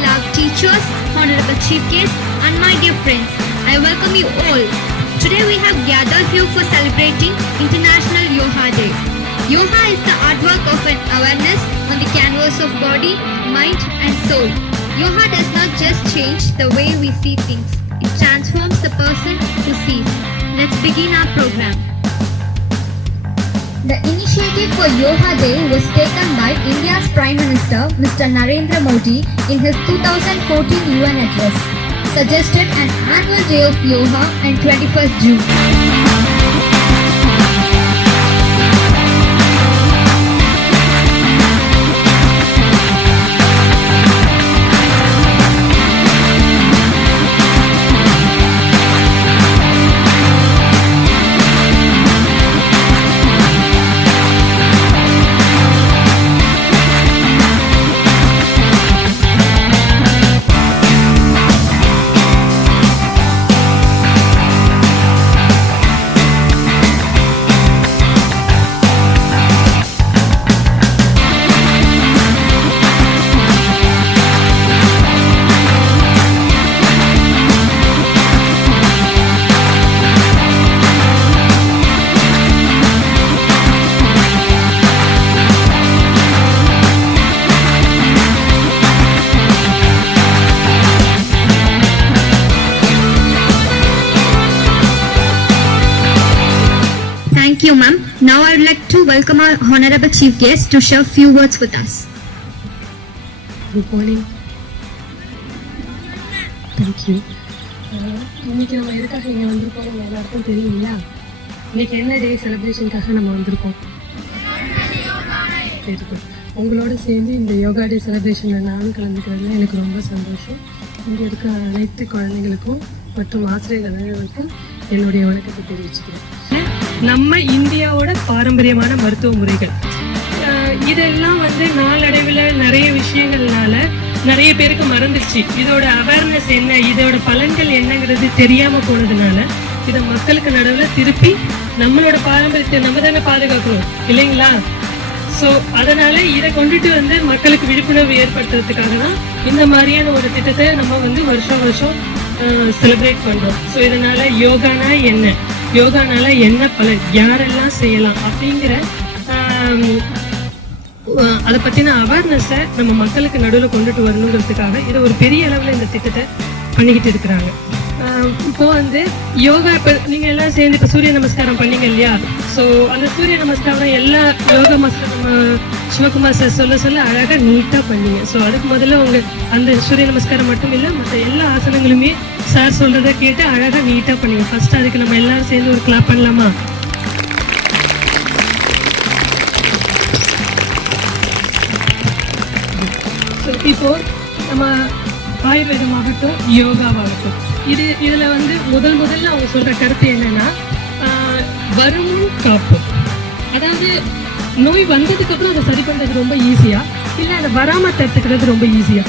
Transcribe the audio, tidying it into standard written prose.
beloved teachers, honorable chief guests, and my dear friends. I welcome you all. Today we have gathered here for celebrating International Yoga Day. Yoga is the artwork of an awareness on the canvas of body, mind, and soul. Yoga does not just change the way we see things, it transforms the person who sees. Let's begin our program. The initiative for Yoga Day was taken by India's Prime Minister, Mr. Narendra Modi, in his 2014 UN address, suggested an annual day of yoga on 21st June. Thank you, ma'am. Now I would like to welcome our honorable chief guest to share few words with us. Good morning. Thank you. இன்னைக்கு நம்ம எதுக்காக இங்கே வந்திருக்கோம் எல்லாருக்கும் தெரியும் இல்லையா? இன்னைக்கு என்ன டே செலிப்ரேஷனுக்காக நம்ம வந்திருக்கோம்? தெரியும். உங்களோட சேர்ந்து இந்த யோகா டே செலிப்ரேஷனில் நானும் கலந்துக்கிறதுல எனக்கு ரொம்ப சந்தோஷம். இங்கே இருக்க அனைத்து குழந்தைங்களுக்கும் மற்றும் ஆசிரியர்களுக்கும் என்னுடைய வணக்கத்தை தெரிவிச்சுக்கிறேன். நம்ம இந்தியாவோட பாரம்பரியமான மருத்துவ முறைகள் இதெல்லாம் நாளடைவில் நிறைய விஷயங்கள்னால நிறைய பேருக்கு மறந்துடுச்சு. இதோட அவேர்னஸ் என்ன, இதோட பலன்கள் என்னங்கிறது தெரியாம போனதுனால இதை மக்களுக்கு நடுவில் திருப்பி நம்மளோட பாரம்பரியத்தை நம்ம தானே பாதுகாக்கணும் இல்லைங்களா? ஸோ அதனால இதை கொண்டுட்டு மக்களுக்கு விழிப்புணர்வு ஏற்படுத்துறதுக்காக தான் இந்த மாதிரியான ஒரு திட்டத்தை நம்ம வருஷம் வருஷம் செலிப்ரேட் பண்றோம். ஸோ இதனால யோகானா என்ன, யோகானால என்ன பலன், யாரெல்லாம் செய்யலாம் அப்படிங்கிற அதை பற்றின அவேர்னஸை நம்ம மக்களுக்கு நடுவில் கொண்டுட்டு வரணுங்கிறதுக்காக இதை ஒரு பெரிய அளவில் இந்த திட்டத்தை பண்ணிக்கிட்டு இருக்கிறாங்க. இப்போ யோகா இப்போ நீங்கள் எல்லாம் சேர்ந்து இப்போ சூரிய நமஸ்காரம் பண்ணீங்க இல்லையா? ஸோ அந்த சூரிய நமஸ்காரம் எல்லா யோகா சிவகுமார் சார் சொல்ல அழகாக நீட்டாக பண்ணீங்க. ஸோ அதுக்கு முதல்ல அந்த சூரிய நமஸ்காரம் மட்டும் இல்லை, மற்ற எல்லா ஆசனங்களுமே சார் சொல்கிறத கேட்டு அழகாக நீட்டாக பண்ணீங்க. ஃபர்ஸ்ட் அதுக்கு நம்ம எல்லாரும் சேர்ந்து ஒரு கிளாப் பண்ணலாமா? ஸோ இப்போ நம்ம ஆயுர்வேதமாகட்டும் யோகாவாகட்டும் இதில் முதல்ல அவங்க சொல்கிற கருத்து என்னன்னா வருமுன் காப்போம். அதாவது நோய் வந்ததுக்கு அப்புறம் அதை சரி பண்ணுறது ரொம்ப ஈஸியா, இல்லை அதை வராமல் தடுத்துக்கிறது ரொம்ப ஈஸியா?